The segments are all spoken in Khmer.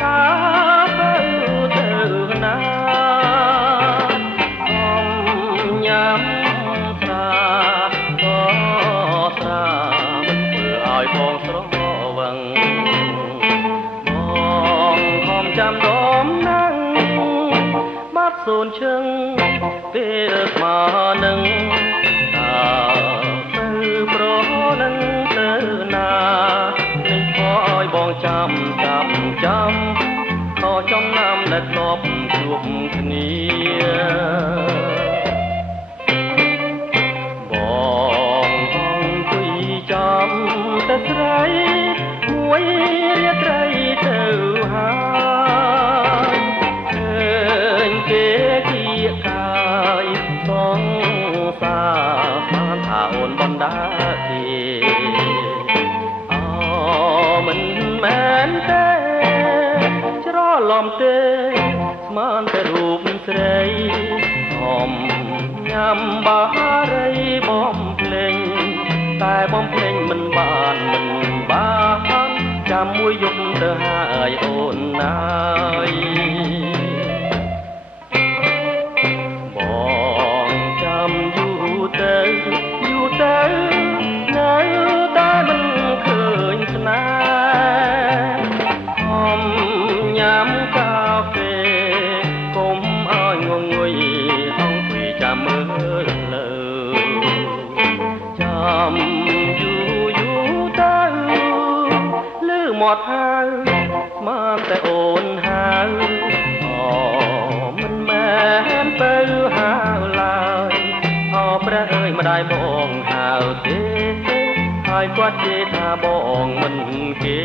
ta bơ từ na om nhắm ra có ra mình vừa ai phong sro vầng mong không chăm đóm nắng mắt dồn chân về mà nâng ta từ pro nâng từ na ninh khói bong chăm chăm chăm khó trong năm đã lọp chuộc nia bong hong quy chăm ta sấy muối riết rây từ hai kế kia cài song xa phan thả ôn bon đá thì mình men tê cho lom tê man tê rụp sấy hòm nhằm ba rây bom lên tai bom lên mình bán chăm muối dục tơ hai ôn ai bong chăm du tê nơi ta mình khơi na hòm nhắm cà phê cùng ai ngồi hong quỳ chăm mơ lờ chăm du ta lư mọt hai manแต่โอนหามันแม่นไปหาลายព្រះអើយម្ដាយបងហៅទេហើយគាត់និយាយថាបងមិនគេ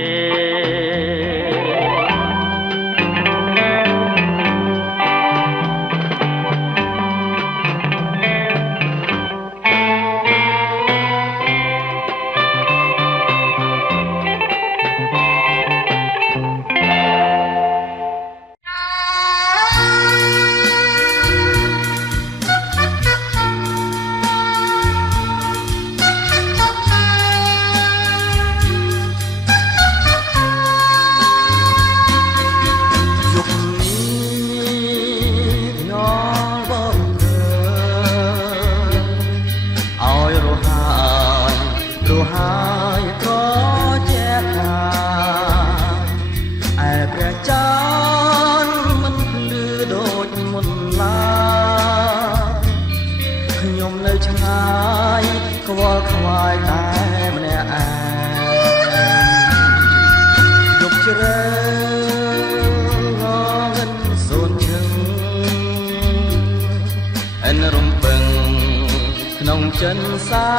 ចិនសែ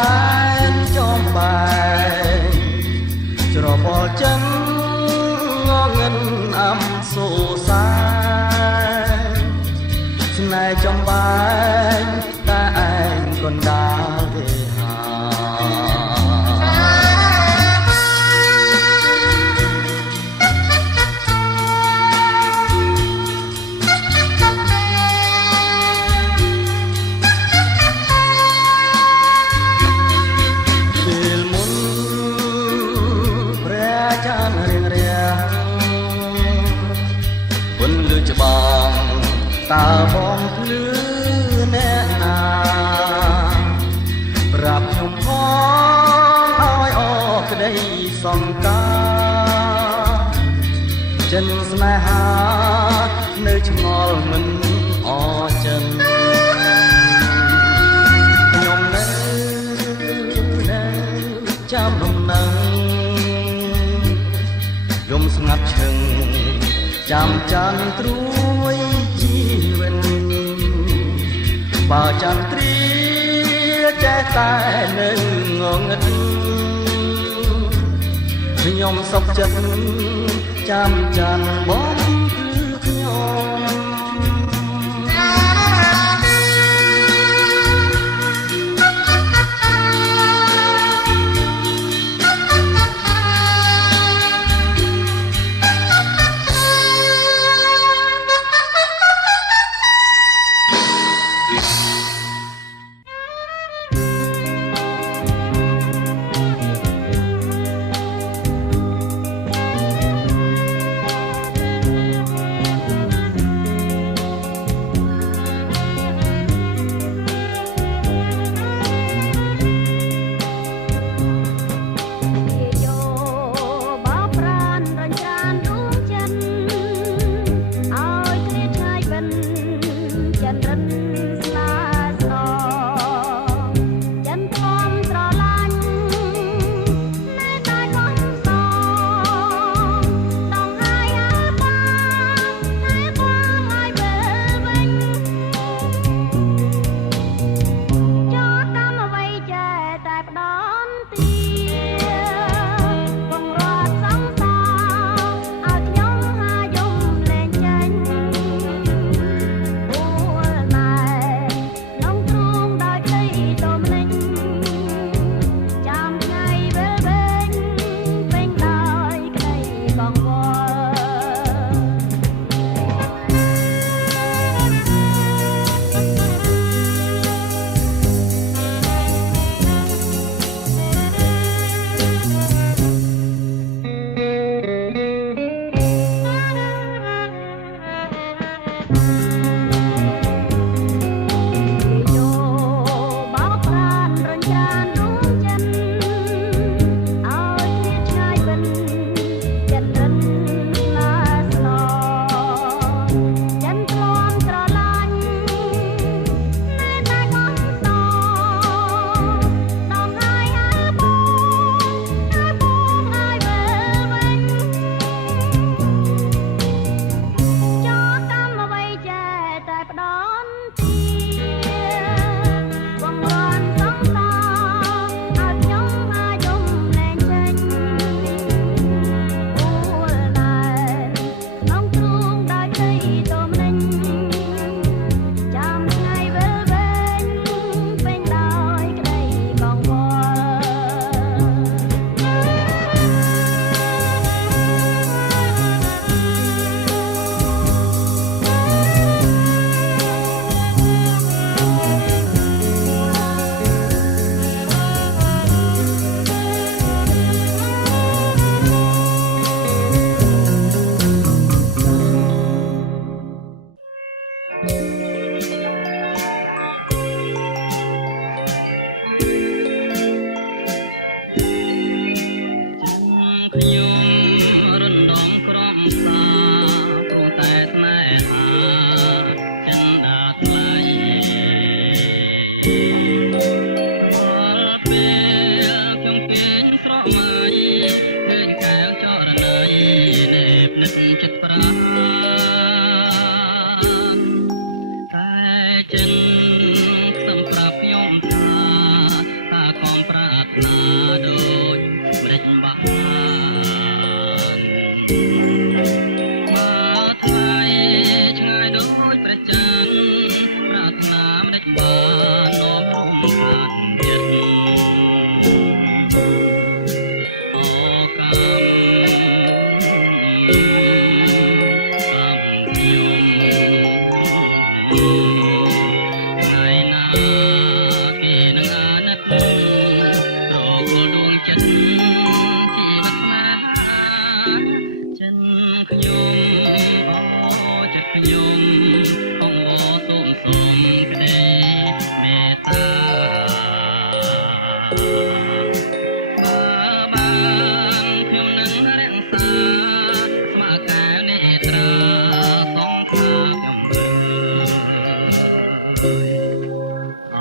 នចំបែកច្របល់ចិនងងឹនអំសូសាស្នេហ៍ចំបែកតែឯងកណ្ដាលទេហាตาบองพลือแน่นาปรับยมพ้องอ้อยออกได้สองตาចិនស្នេហានៅឆ្ងល់មិនអចិនខ្ញុំនៅចាំដំណឹងយំស្ងាត់ឈឹងចាំចាន់ត្រួយបើចន្ទ្រាចេះតែនឹងងងឹតខ្ញុំសុខចិត្តចាំចាន់បងគឺខ្ញុំ ចិនខ្ញុំអូចិត្តខ្ញុំអង្គសូមសូមក្តីមេត្តាបានខ្ញុំនឹងរក្សាស្មារតីនេត្រាសងខាខ្ញុំអ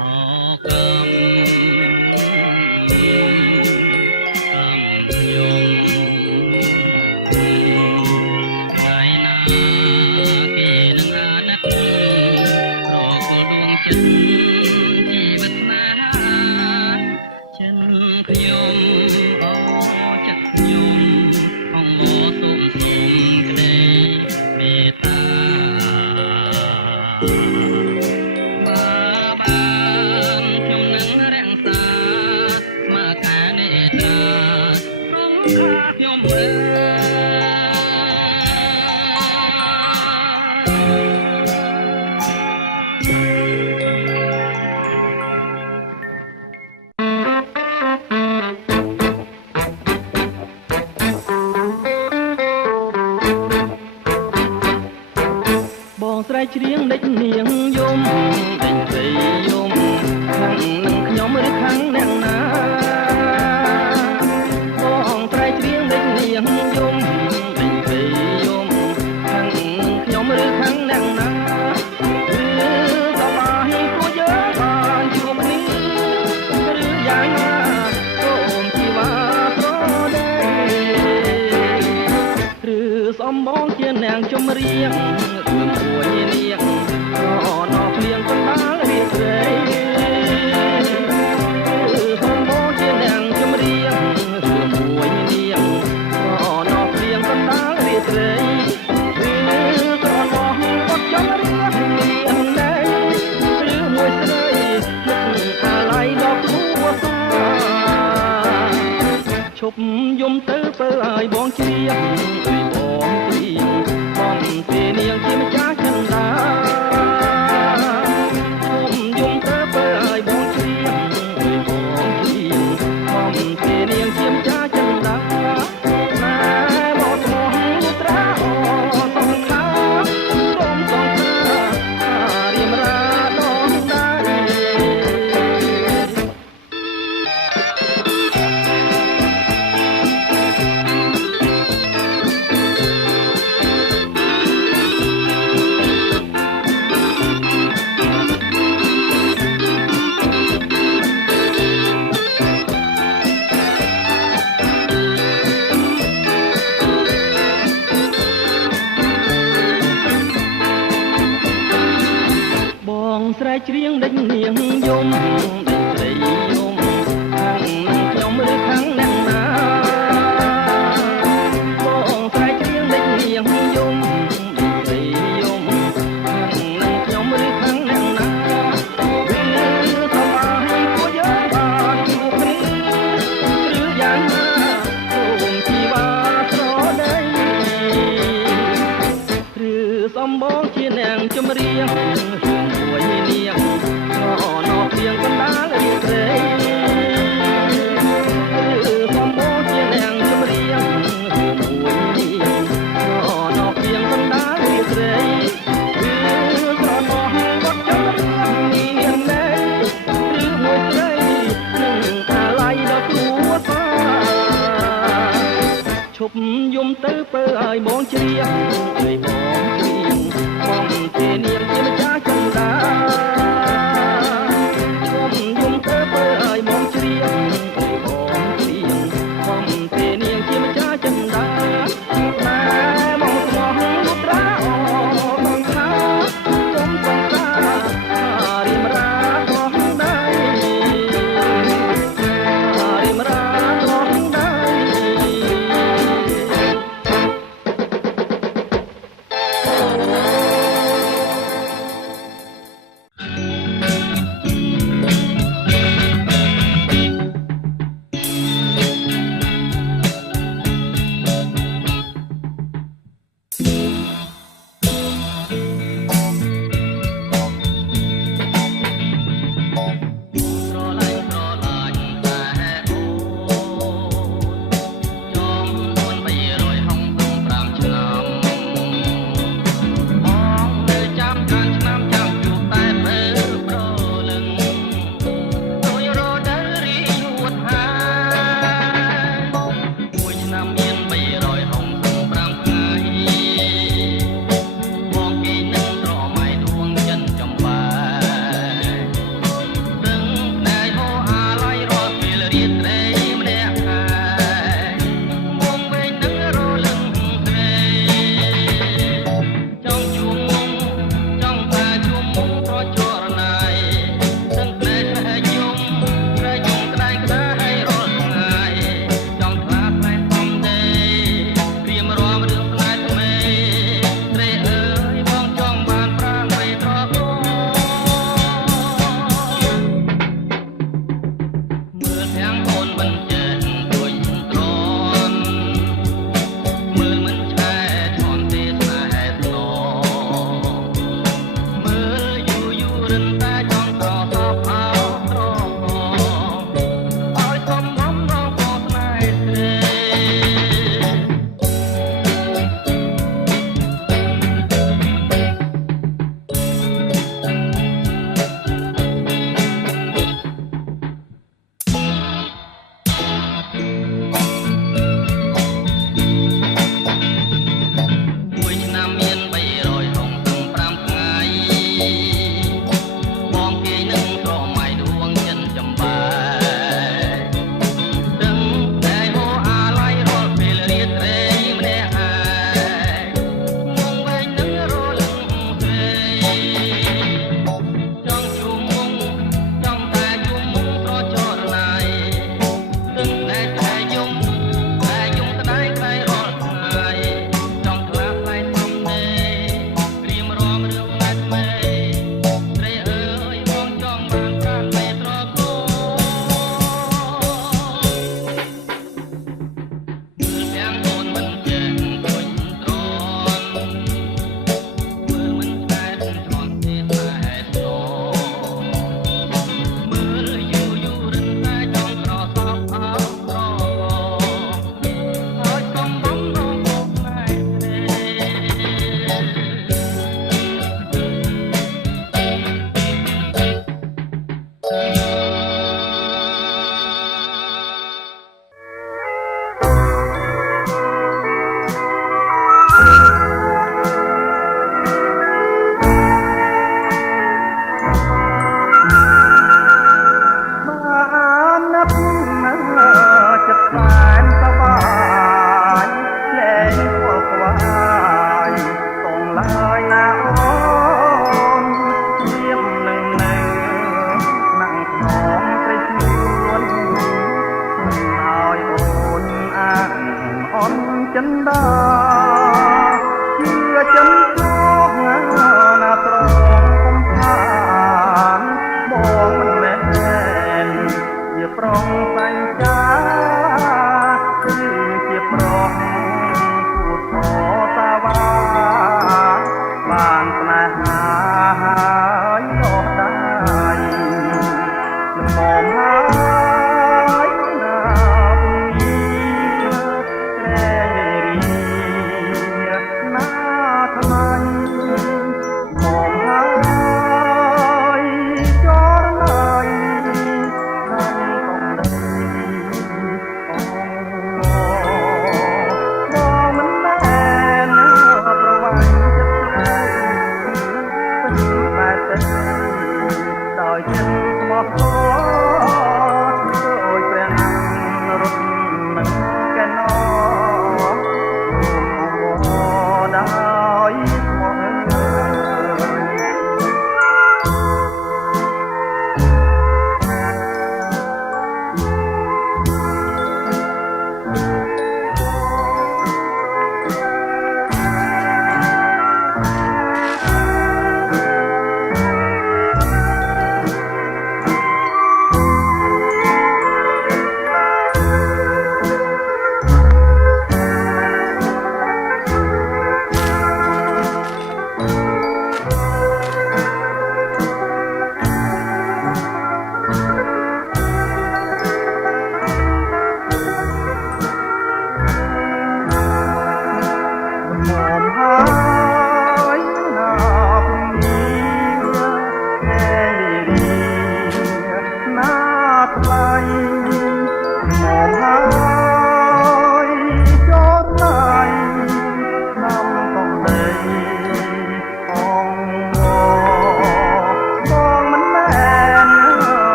កំខ្ញុំបងស្រីច្រៀងដេចនាងយំដេចស្រីយំខាងនឹងខ្ញុំឬខាងអ្នកណាបងស្រីច្រៀងដេចនាងយំដេចស្រីយំខាងនឹងខ្ញុំឬខាងអ្នកណាឬសប្បាយព្រោះយើងបានជួបគ្នាឬយ៉ាងណាសូមជីវ៉ាប្រដេឬសំបងជាអ្នកចម្រៀងមួយនាងរណភ្លៀងកណ្ដាលរាត្រីសំបងជាអ្នកចម្រៀងមួយនាងរណភ្លៀងកណ្ដាលរាត្រីក្រណោះអត់ចង់រៀបមានណែឬមួយស្រីនឹកអាឡ័យដល់គ្រួសារឈប់យំទៅបើឲ្យបងច្រៀងឲ្យបងច្រៀងបងទេនាងជាម្ចាស់ចិន្តាយំទៅបើឲ្យបងច្រៀងឲ្យបងច្រៀងបងទេនាងជាម្ចាស់ចិន្តាម៉ែមកស្មោះត្រាអូសងខាសូមសងខារៀមរាដល់ដៃស្រីច្រៀងដេចនាងយំដេចស្រីយំខាងនឹងខ្ញុំឬខាងអ្នកណាបងស្រីច្រៀងដេចនាងយំដេចស្រីយំខាងនឹងខ្ញុំឬខាងអ្នកណាវាសប្បាយព្រោះយើងបានជួបគ្នាឬយ៉ាងណាសូមជីវ៉ាស្រដីឬសំបងជាអ្នកចម្រៀងមួយនាងរណភ្លៀងកណ្ដាលរាត្រីសំបងជាអ្នកចម្រៀងមួយនាងរណភ្លៀងកណ្ដាលរាត្រីក្រណោះវត្តចង់រៀបមានណែឬមួយស្រីនឹងអាឡ័យដល់គ្រួសារឈប់យំទៅបើឲ្យបងច្រៀងឲ្យបងច្រៀងបងទេនាងជាម្ចាស់ចិន្តាយំទៅបើឲ្យបងច្រៀងឲ្យបងច្រៀងបងទេនាងជាម្ចាស់ចិន្តាម៉ែមកស្មោះត្រាអូបងខាសូមសងខារៀមរាដល់ដៃរៀមរាដល់ដៃ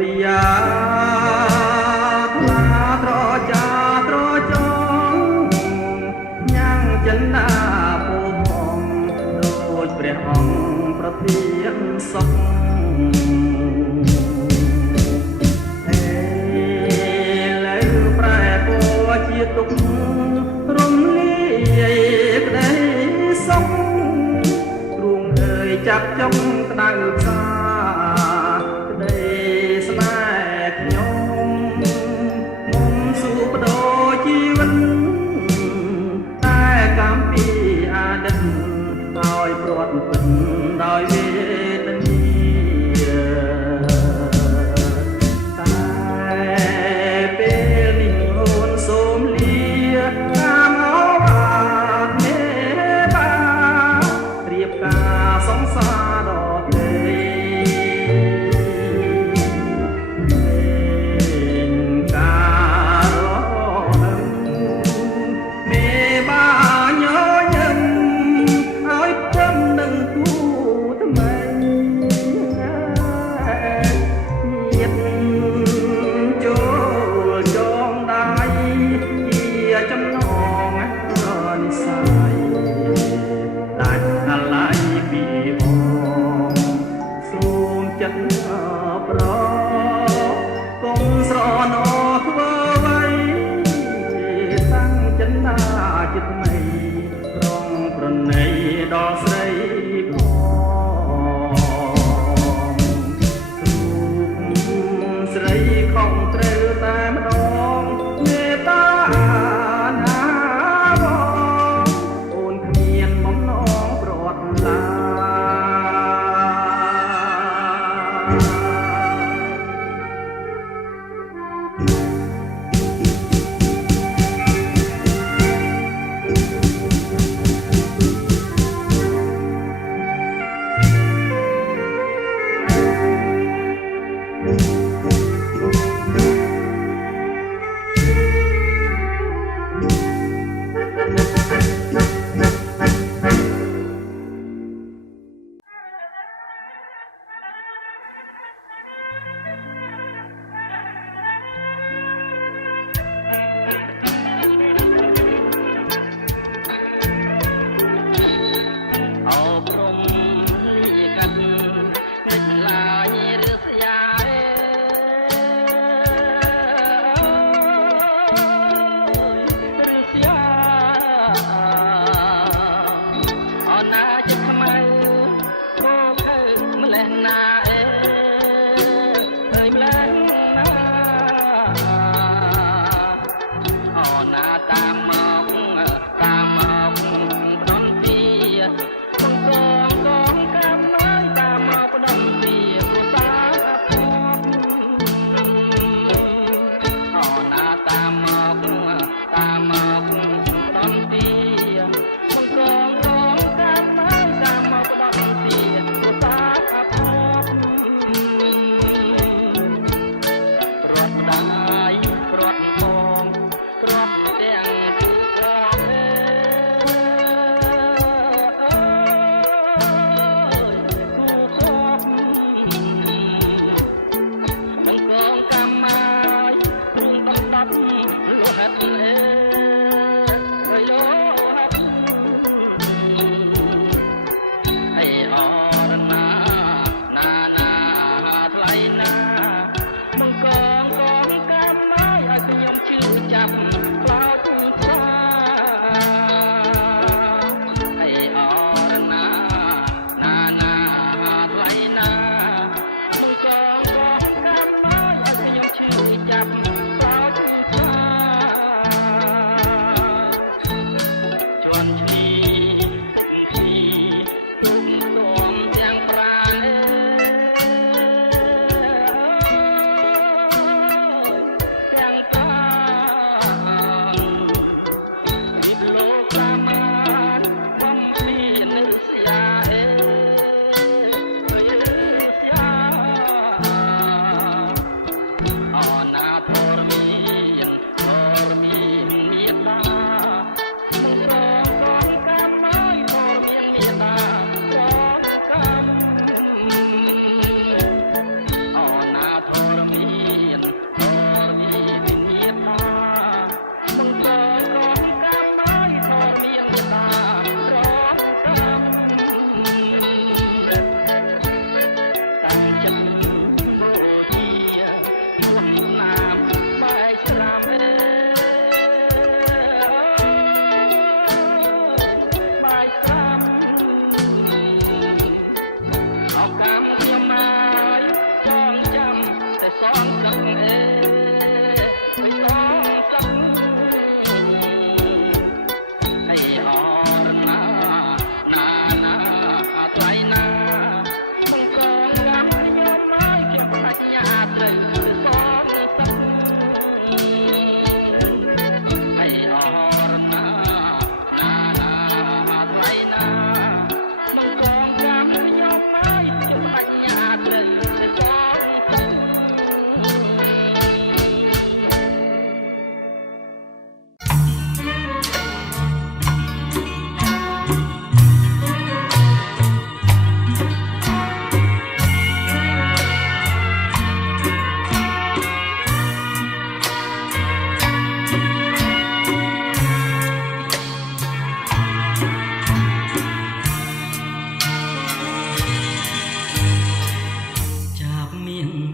រិយាថ្លាត្រចាត្រចងញ៉ាំងចិនណាពោផងដូចព្រះអង្គប្រទានសុខជាទុករំលាយក្តីសុខទ្រូងអើយចាប់ចុងក្តៅផ្សាក្តីស្នេហ៍ខ្ញុំមុំសួរបដូរជីវិតតែកម្មពីអតីតឲ្យព្រាត់ពិនដោយវេទនាចិត្តថ្មីត្រង់ប្រណីដល់ស្រីផងរូបស្រីខំត្រូវតែម្ដងមេត្តាណាបងអូនគ្មានបំណងប្រត់ឡា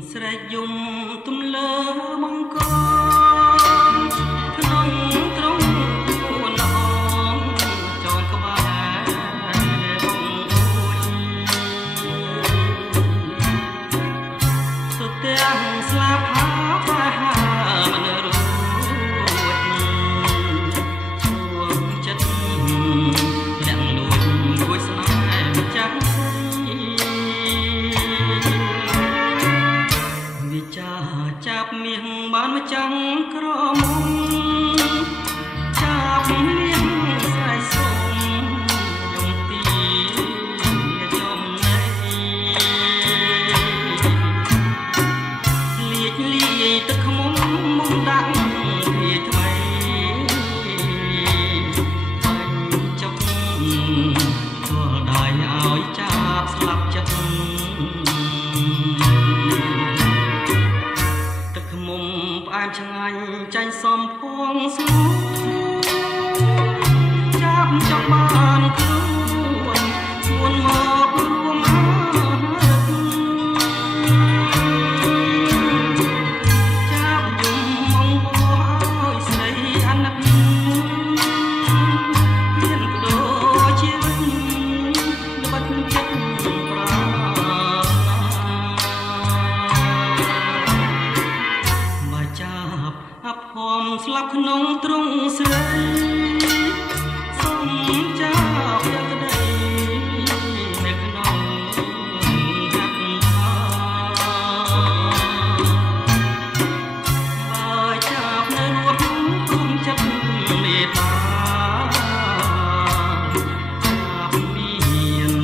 ស្រែកយំទំលើបង្គំក្នុងត្រង់ខ្លួនល្អចងក្បែរបងអួយសុទ្ធទាំងស្លាប់ហើយមិនរួចជួងចិត្តលាក់លួចគួយស្នេហ៍ម្ចាស់វិចាចាប់មាសបានមកចាំងក្រមុំចាប់មាសស្រ័យសុំយំទីចំណៃលាចលាយទឹកខ្មុំមុំដាក់ពីថ្មីបាញ់ចុកទល់ដៃឲ្យចាប់ស្លាប់ចិត្តផ្អែមឆ្ងាញ់ចាញ់សំភងស្ងួនចាប់ចង់បានខ្លួនស្ងួនមករួមអើចាប់យំមកបោះឲ្យស្រីអាណិតមានបដូរជាវិញល្បិតចិត្តប្រាអភ័មស្លាប់ក្នុងទ្រង់ស្រីសុំចាប់យកក្តីនៅក្នុងហាត់ថាបើចាប់នៅរស់គុំចិត្តមេត្តាចាប់មាន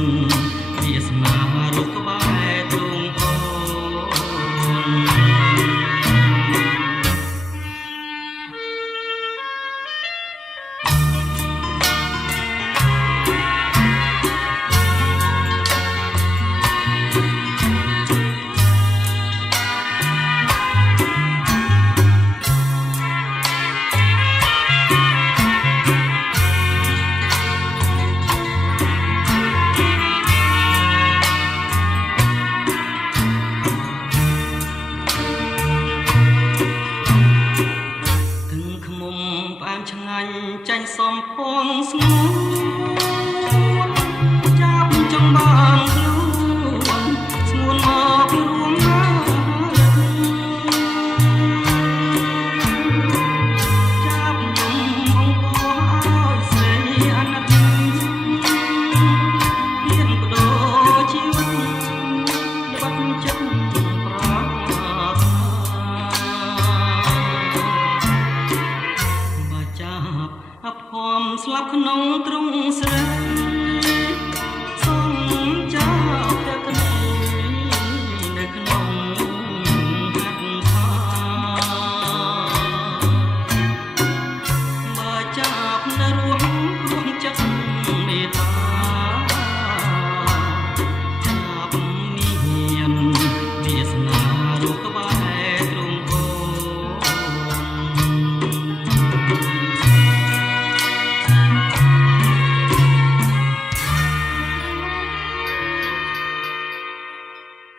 វាសនារូបក្បែរទ្រង់អូនឆ្ងាញ់ចាញ់សំភងស្ងួនចាប់ចង់បានខ្លួនស្ងួនមករួមណាចាប់យំមកបោះឲ្យស្រីអាណិតមានបដូរជីវិតល្បិតចិត្តប្រាអភ័មស្លាប់ក្នុងទ្រ